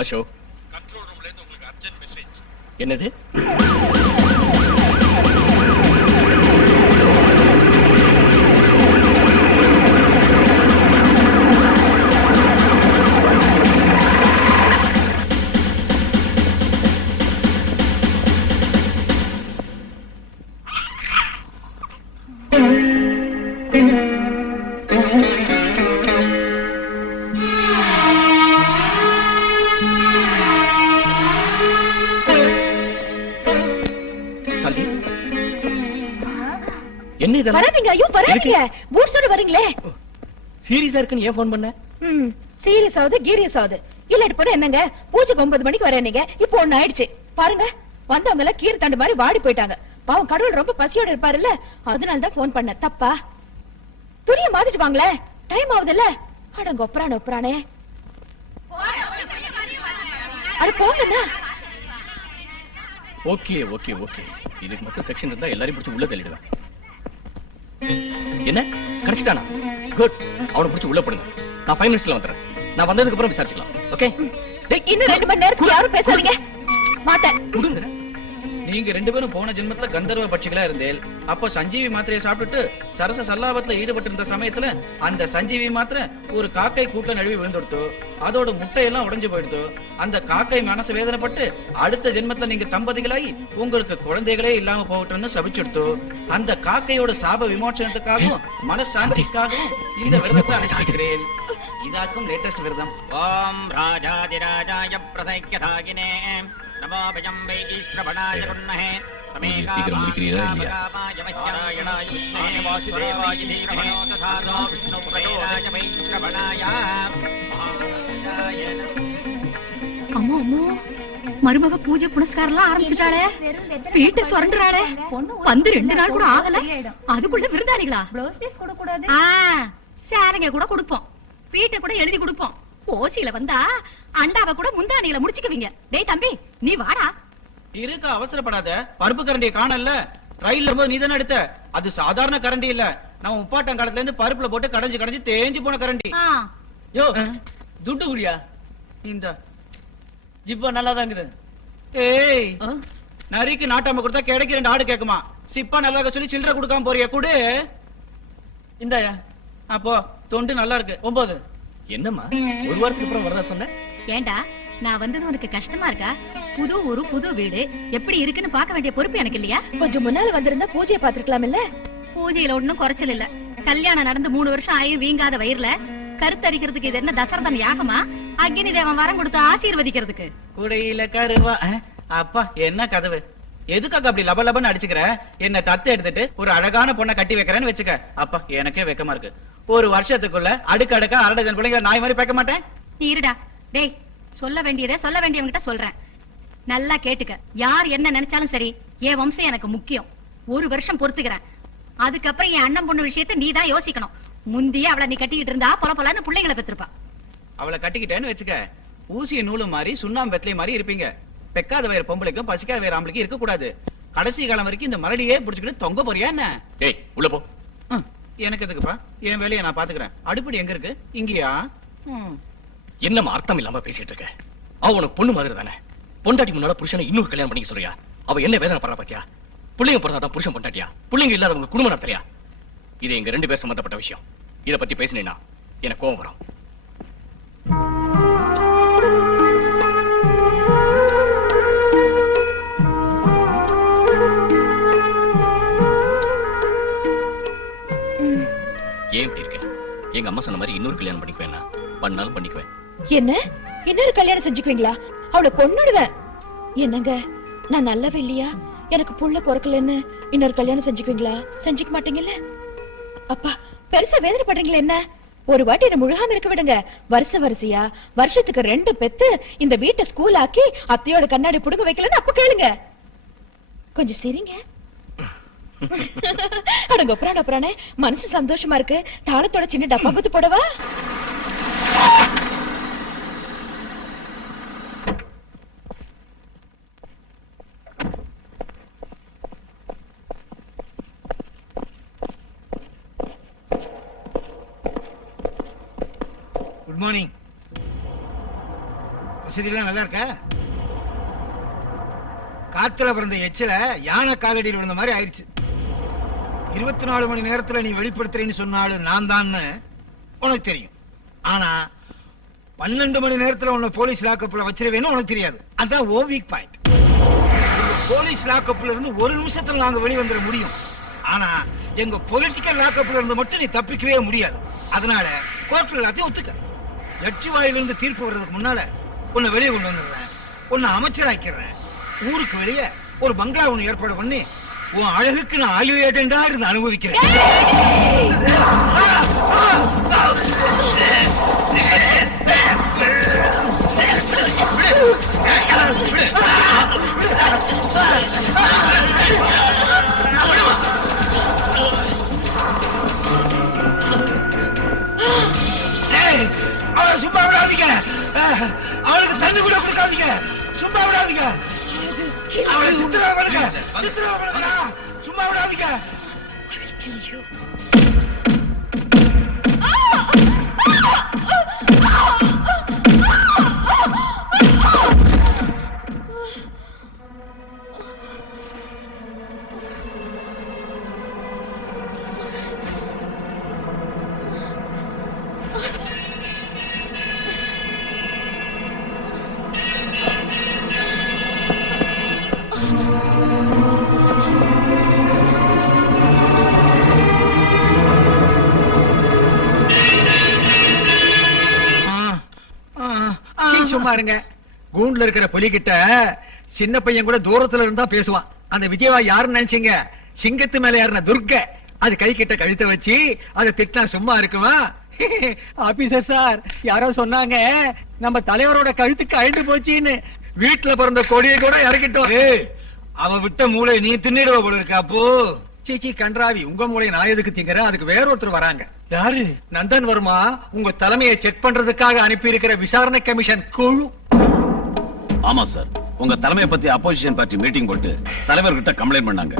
Ashok, control ரூம்ல இருந்து உங்களுக்கு அர்ஜென்ட் மெசேஜ். என்னது? என்ன இதெல்லாம்? வராதீங்க, ஐயோ வராதீங்க. பூட்ஸோட வரீங்களே. சீரியஸா இருக்குன்னு ஏன் போன் பண்ண? சீரியஸ் ஆகுது, கீரியஸ் ஆகுது. இல்லாட்டி போற என்னங்க, பூஜைக்கு 9 மணிக்கு வரேன்னீங்க, இப்போ 1 ஆயிடுச்சு. பாருங்க, வந்தவங்க எல்லாம் கீரை தண்டு மாதிரி வாடி போயிட்டாங்க. பாவம் கடவுள் ரொம்ப பசியோட இருப்பாருல்ல, அதனால தான் போன் பண்ண. தப்பா? துணியை மாத்திட்டு வாங்களே, டைம் ஆகுதுல்ல. அடங்க ஒப்பரானே. அது போங்கண்ணா. ஓகே ஓகே ஓகே, இதுக்கு மட்டும் செக்ஷன் இருந்தா எல்லாரையும் பிடிச்சு உள்ள தள்ளிடுவேன். என்ன கிடைச்சிட்டானா? குட், அவனை பிடிச்சு உள்ள போடுங்க. நான் 5 நிமிஷத்துல வந்துடுறேன். நான் வந்ததுக்கு அப்புறம் விசாரிச்சுக்கலாம். ஓகே? இன்னும் 2 மணி நேரத்துக்கு யாரும் பேசாதீங்க. மாட்டேன். கொடுங்க. நீங்க 2 பேரும் போன ஜென்மத்துல கந்தர்வ பட்சிகளா இருந்தேன். அப்போ சஞ்சீவி மாத்திரையை சாப்பிட்டுட்டு சரச சல்லாபத்துல ஈடுபட்டு இருந்த சமயத்துல அந்த சஞ்சீவி மாத்திரை ஒரு காக்கை கூட்டுல நழுவி விழுந்துடுத்து. அதோட முட்டையெல்லாம் உடைஞ்சு போயிடுத்து. அந்த காக்கை மனசு வேதனைப்பட்டு அடுத்த ஜென்மத்துல நீங்க தம்பதிகளாகி உங்களுக்கு குழந்தைகளே இல்லாம போகட்டும்னு சபிச்சுடுத்து. அந்த காக்கையோட சாப விமோசனத்துக்காகவும் மனசாந்திக்காகவும் இந்த விரதத்தை அனுஷ்டிக்கிறேன். இதாக்கும் லேட்டஸ்ட் விரதம். ஓம் ராஜாதிராஜாய பிரசைக்யதாகினே நமோ பஜம்பை ஈஸ்வரபணாய குண்ணஹே சீக்கிரம் முடிக்கிறீரா இல்லையா? அம்மா அம்மா, மருமக பூஜை புனஸ்காரம் எல்லாம் ஆரம்பிச்சுட்டாளே. வீட்டை சுரண்டுறாளே. வந்து 2 நாள் கூட ஆகல, அதுக்குள்ள விருந்தாளிகளா? ப்ளவுஸ் பீஸ் கூட கூடாது. சாரங்க கூட கொடுப்போம், வீட்டை கூட எழுதி கொடுப்போம். ஓசியில வந்தா அண்டாவை கூட முந்தானியில முடிச்சுக்குவீங்க. டேய் தம்பி, நீ வாடா. இருக்க அவசரப்படாத. பருப்பு கரண்டியை காணல. ரயில்ல போது நீ தானே எடுத்த. அது சாதாரண கரண்டி இல்ல. நம்ம முப்பாட்டம் காலத்துல இருந்து பருப்புல போட்டு கடைஞ்சு கடைஞ்சு தேஞ்சு போன கரண்டி. யோ துட்டு குடியா? இந்த ஜிப்பா நல்லா தான் இருக்குது. ஏய், நரிக்கு நாட்டாம கொடுத்தா கிடைக்க 2 ஆடு கேக்குமா? சிப்பா நல்லா சொல்லி சில்லறை கொடுக்காம போறிய கூடு. இந்தாயா. அப்போ தொண்டு நல்லா இருக்கு. 9. என்னம்மா ஒரு வாரத்துக்கு அப்புறம் வரதா சொன்ன? ஏண்டா, நான் வந்தது உனக்கு கஷ்டமா இருக்கா? புது ஊரு, புது வீடு, எப்படி இருக்குன்னு பார்க்க வேண்டிய பொறுப்பு எனக்கு இல்லையா? கொஞ்சம் முன்னால வந்திருந்தா பூஜையை பாத்துருக்கலாம் இல்ல? பூஜையில ஒண்ணும் குறைச்சல் இல்ல. கல்யாணம் நடந்து 3 வருஷம் ஆயும் வீங்காத வயிறுல கருத்தரிக்கிறதுக்கு இது என்ன தசரதன் யாகமா? அக்னி தேவன் வரம் கொடுத்து ஆசீர்வதிக்கிறதுக்கு. குடையில கருவா. அப்பா என்ன கதவு. எதுக்காக அப்படி லப லபன்னு அடிச்சுக்கிற? என்ன தத்து எடுத்துட்டு ஒரு அழகான பொண்ணை கட்டி வைக்கிறேன்னு வச்சுக்க. அப்பா எனக்கே வெக்கமா இருக்கு. ஒரு வருஷத்துக்குள்ள அடுக்கடுக்கா 1/2 டஜன் பிள்ளைங்க நாய் மாதிரி பேக்க மாட்டேன். நீ இருடா. டேய், சொல்ல வேண்டியவங்கிட்ட சொல்றேன். நல்லா கேட்டுக்க. யார் என்ன நினைச்சாலும் சரி, என் வம்சம் எனக்கு முக்கியம். 1 வருஷம் பொறுத்துக்கிறேன். அதுக்கப்புறம் என் அண்ணன் பொண்ணு விஷயத்தை நீ தான் யோசிக்கணும். முந்தியே அவளை நீ கட்டிக்கிட்டு இருந்தா பொல பிள்ளைங்களை பெற்றிருப்பா. அவளை கட்டிக்கிட்டேன்னு வச்சுக்க, ஊசிய நூலு மாதிரி சுண்ணாம்பு வெத்தலை மாதிரி இருப்பீங்க. பெக்காத வயிறு பொம்பளைக்கும் பசிக்காத வயிறு ஆம்பளைக்கும் இருக்க கூடாது. கடைசி காலம் வரைக்கும் இந்த மரடியே புடிச்சுக்கிட்டு தொங்க போறியா என்ன? டேய் உள்ள போ. எனக்கு எதுக்குப்பா? என் வேலையை நான் பாத்துக்கிறேன். அடுப்படி எங்க இருக்கு? இங்கயா? என்னம்மா அர்த்தம் இல்லாம பேசிட்டு இருக்க? அவ உனக்கு பொண்ணு மாதிரி தானே. பொண்டாட்டி முன்னால புருஷனை இன்னொரு கல்யாணம் பண்ணிக்க சொல்றியா? அவ என்ன வேதனை பண்றா பாத்தியா? பிள்ளைங்க பிறந்தாதான் புருஷன் பொண்டாட்டியா? பிள்ளைங்க இல்லாதவங்க குடும்பம் நடத்தலையா? இது எங்க 2 பேர் சம்பந்தப்பட்ட விஷயம். இத பத்தி பேசினேன்னா எனக்கு கோபம் வரும். ஏன் இப்படி இருக்க? எங்க அம்மா சொன்ன மாதிரி இன்னொரு கல்யாணம் பண்ணிக்குவேன். பண்ணாலும் பண்ணிக்குவேன். என்ன இன்னொரு கல்யாணம் செஞ்சுக்குவீங்களா? அவளை கொன்னுடுவேன். என்னங்க, நான் நல்லவே இல்லையா? எனக்கு புள்ள பொறக்கலன்னு இன்னொரு கல்யாணம் செஞ்சுக்குவீங்களா? செஞ்சுக்க மாட்டீங்கல்ல? அப்பா, பெருசா வேதனைப்படுறீங்களா என்ன? ஒரு வாட்டி என்ன முழுகாம இருக்க விடுங்க. வரிசையா வருஷத்துக்கு 2 பெத்து இந்த வீட்டை ஸ்கூல் ஆக்கி அத்தையோட கண்ணாடி புடுங்க வைக்கலன்னு அப்ப கேளுங்க. கொஞ்சம் சரிங்க. அடங்க புராணே, மனசு சந்தோஷமா இருக்கு. தாளத்தோட சின்ன டப்பா குத்து போடவா? Good morning. வசதியெல்லாம் நல்லா இருக்கா? காத்துல பிறந்த எச்சில யானை காலடியில் விழுந்த மாதிரி ஆயிடுச்சு. 24 மணி நேரத்துல நீ வெளிப்படுத்துறேன்னு சொன்னாலும் நான் தான் உனக்கு தெரியும். ஆனா 12 மணி நேரத்துல உன்னை போலீஸ் லாக்கப்ல வச்சிருவேன்னு உனக்கு தெரியாது. அதான் ஓ வீக் பாயிண்ட். போலீஸ் லாக்கப்ல இருந்து ஒரு நிமிஷத்துல நாங்க வெளிவந்துட முடியும். ஆனா எங்க பொலிட்டிக்கல் லாக்கப்ல இருந்து மட்டும் நீ தப்பிக்கவே முடியாது. அதனால கோர்ட்ல எல்லாத்தையும் ஒத்துக்க. ஜட்ஜி வாயிலிருந்து தீர்ப்பு வர்றதுக்கு முன்னால உன்னை வெளியே கொண்டு வந்துடுறேன். உன்னை அமைச்சராக்கிறேன். ஊருக்கு வெளியே ஒரு பங்களா ஒண்ணு ஏற்பாடு பண்ணி உன் அழகுக்கு நான் ஆயுள் ஏஜெண்டா இருந்து அனுபவிக்கிறேன். சும்மா விடாதீங்க. அவளுக்கு தண்ணி கூட கொடுக்காதீங்க. சும்மா விடாதீங்க. அவளை சித்திரவதை பண்ணுங்க. சித்திரவதை பண்ணுங்க. சும்மா விடாதீங்க. சும்மா இருங்க. கூண்டுல இருக்கிற புலிகிட்ட சின்ன பையன் கூட தூரத்துல இருந்தா பேசுவான். அந்த விஜயவா யாருன்னு நினைச்சீங்க? சிங்கத்து மேல ஏறின துர்க்க. அது கை கிட்ட கழுத்தை வச்சு அதை திட்டினா சும்மா இருக்குமா? ஆபீசர் சார், யாரோ சொன்னாங்க நம்ம தலைவரோட கழுத்துக்கு அழுந்து போச்சின்னு. வீட்டுல பிறந்த கொடியை கூட இறக்கிட்டோம். அவன் விட்ட மூளை நீ தின்னிடுவ போல இருக்கா? அப்போ சீச்சி கன்றாவி, உங்க மூளை நான் எதுக்கு திங்கிறேன்? அதுக்கு வேற ஒருத்தர் வராங்க. யாரு? நந்தன் வர்மா உங்க தலைமையை செக் பண்றதுக்காக அனுப்பி இருக்கிற விசாரணை கமிஷன் குழு. ஆமா சார், உங்க தலைமையை பத்தி அப்போசிஷன் பார்ட்டி மீட்டிங் போட்டு தலைவர்கிட்ட கம்ப்ளைண்ட் பண்ணாங்க.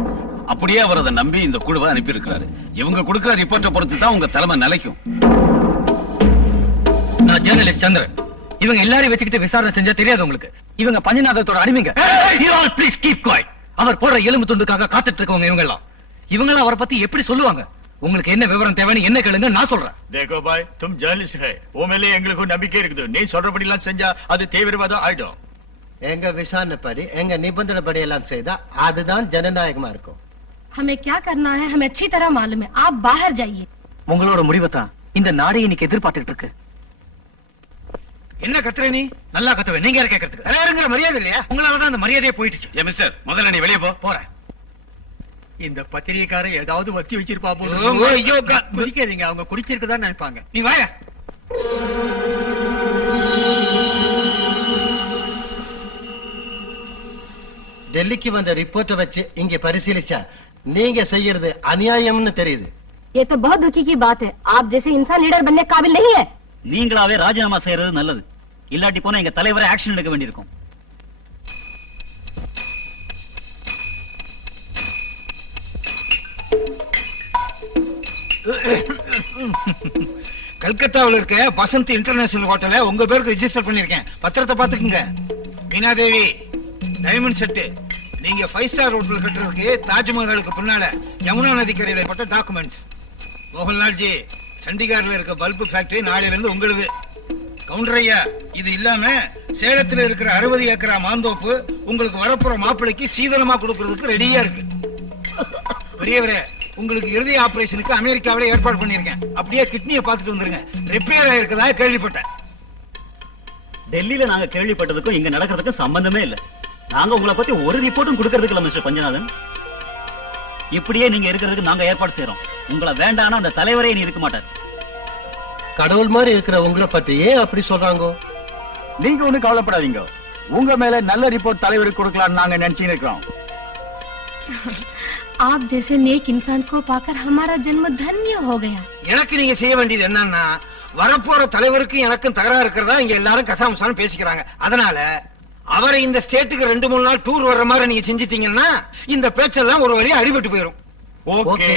அப்படியே அவர் அதை நம்பி இந்த குழுவை அனுப்பி இருக்கிறாரு. இவங்க கொடுக்கிற ரிப்போர்ட்டை பொறுத்து தான் உங்க தலைமை நிலைக்கும். நான் ஜேர்னலிஸ்ட் சந்திரன். இவங்க எல்லாரையும் வச்சுக்கிட்டு விசாரணை செஞ்சா தெரியாது உங்களுக்கு. இவங்க பஞ்சநாதத்தோட அடிமைங்க. Please keep quiet. அவர் போடுற எலும்பு துண்டுக்காக காத்துட்டு இருக்கவங்க இவங்க எல்லாம். இவங்க அவரை பத்தி எப்படி சொல்லுவாங்க? உங்களுக்கு என்ன விவரம் தேவைன்னு என்ன கேளுங்க, நான் சொல்றேன். देखो भाई, तुम जर्नलिस्ट है. वो மேலே எங்களுக்கு நம்பிக்கை இருக்குது. நீ சொல்றபடி எல்லாம் செஞ்சா அது தீவிரவாதம் ஆயிடும். எங்க விசாரணைப்படி எங்க நிபந்தனைப்படி எல்லாம் செய்தா அதுதான் ஜனநாயகமா இருக்கும். हमें क्या करना है हमें अच्छी तरह मालूम है. आप बाहर जाइए. உங்களோட முடிவை தான் இந்த நாடே இன்னைக்கு எதிர்பார்த்துட்டு இருக்கு. என்ன கத்துற நீ? நல்லா கத்துவே. நீங்க யார கேக்குறதுக்கு? தலைவருங்கிற மரியாதை இல்லையா? உங்களாலதான் அந்த மரியாதையே போயிடுச்சு. ஏ மிஸ்டர், முதல்ல நீ வெளியே போ. போறேன். இந்த பத்திரிகைக்காரன் ஏதாவது வத்தி வச்சிருப்பா போல. குடிக்காதீங்க, அவங்க குடிச்சிருக்கதான் நினைப்பாங்க. நீ வாயா. டெல்லிக்கு வந்த ரிப்போர்ட்டை வச்சு இங்க பரிசீலிச்சா நீங்க செய்யறது அநியாயம்னு தெரியுது. ये तो बहुत दुखी की बात है. आप जैसे इंसान लीडर बनने के काबिल नहीं है. நீங்களாவே ராஜினாமா செய்யறது நல்லது. இல்லாட்டி போனா எங்க தலைவரை ஆக்ஷன் எடுக்க வேண்டியிருக்கும். கல்கத்தாவில் இருக்க பசந்த் இன்டர்நேஷனல் ஹோட்டல உங்க பேருக்கு ரெஜிஸ்டர் பண்ணிருக்கேன். பத்திரத்தை பாத்துக்குங்க. மீனா தேவி, டைமண்ட் செட்டு, நீங்க 5 ஸ்டார் ஹோட்டல் கட்டுறதுக்கு தாஜ்மஹாலுக்கு பின்னால யமுனா நதிக்கரையில போட்ட டாக்குமெண்ட்ஸ். மோகன்லால் ஜி, சண்டிகார்ல இருக்க பல்பு ஃபேக்டரி நாளையில இருந்து உங்களுக்கு. கவுண்டர் ஐயா, இது இல்லாம சேலத்துல இருக்கிற 60 ஏக்கரா மாந்தோப்பு உங்களுக்கு வரப்புற மாப்பிளைக்கு சீதனமா கொடுக்கறதுக்கு ரெடியா இருக்கு. பெரியவரே, உங்களுக்கு இருதய ஆபரேஷனுக்கு அமெரிக்காவில ஏற்பாடு பண்ணிருக்கேன். அப்படியே கிட்னியை பார்த்துட்டு வந்துருங்க. ரிப்பேர் ஆயிருக்கதா கேள்விப்பட்டேன். டெல்லியில நாங்க கேள்விப்பட்டதுக்கும் இங்க நடக்கிறதுக்கும் சம்பந்தமே இல்ல. நாங்க உங்களை பத்தி ஒரு ரிப்போர்ட்டும் கொடுக்கறதுக்கு இல்ல மிஸ்டர் பஞ்சநாதன். இப்படியே நீங்க இருக்கிறதுக்கு நாங்க ஏற்பாடு செய்யறோம். உங்களை வேண்டானா அந்த தலைவரே நீ இருக்க மாட்டார். கடவுள் மாதிரி இருக்கிற உங்களை பத்தி ஏன் அப்படி சொல்றாங்க? நீங்க ஒண்ணு கவலைப்படாதீங்க. உங்க மேல நல்ல ரிப்போர்ட் தலைவருக்கு கொடுக்கலாம்னு நாங்க நினைச்சுட்டு இருக்கோம். आप जैसे नेक इंसान को पाकर हमारा जन्म धन्य हो गया. எனக்கு நீங்க செய்ய வேண்டியது என்னன்னா, வரப்போற தலைவருக்கும் எனக்கும் தகராறு இருக்கிறதா இங்க எல்லாரும் கசாமசான்னு பேசிக்கிறாங்க. அதனால அவரை இந்த ஸ்டேட்டுக்கு 2-3 நாள் டூர் வர்ற மாதிரி நீங்க செஞ்சிட்டீங்கன்னா இந்த பேச்செல்லாம் ஒரு வழியா அடிபட்டு போயிரும். ஓகே.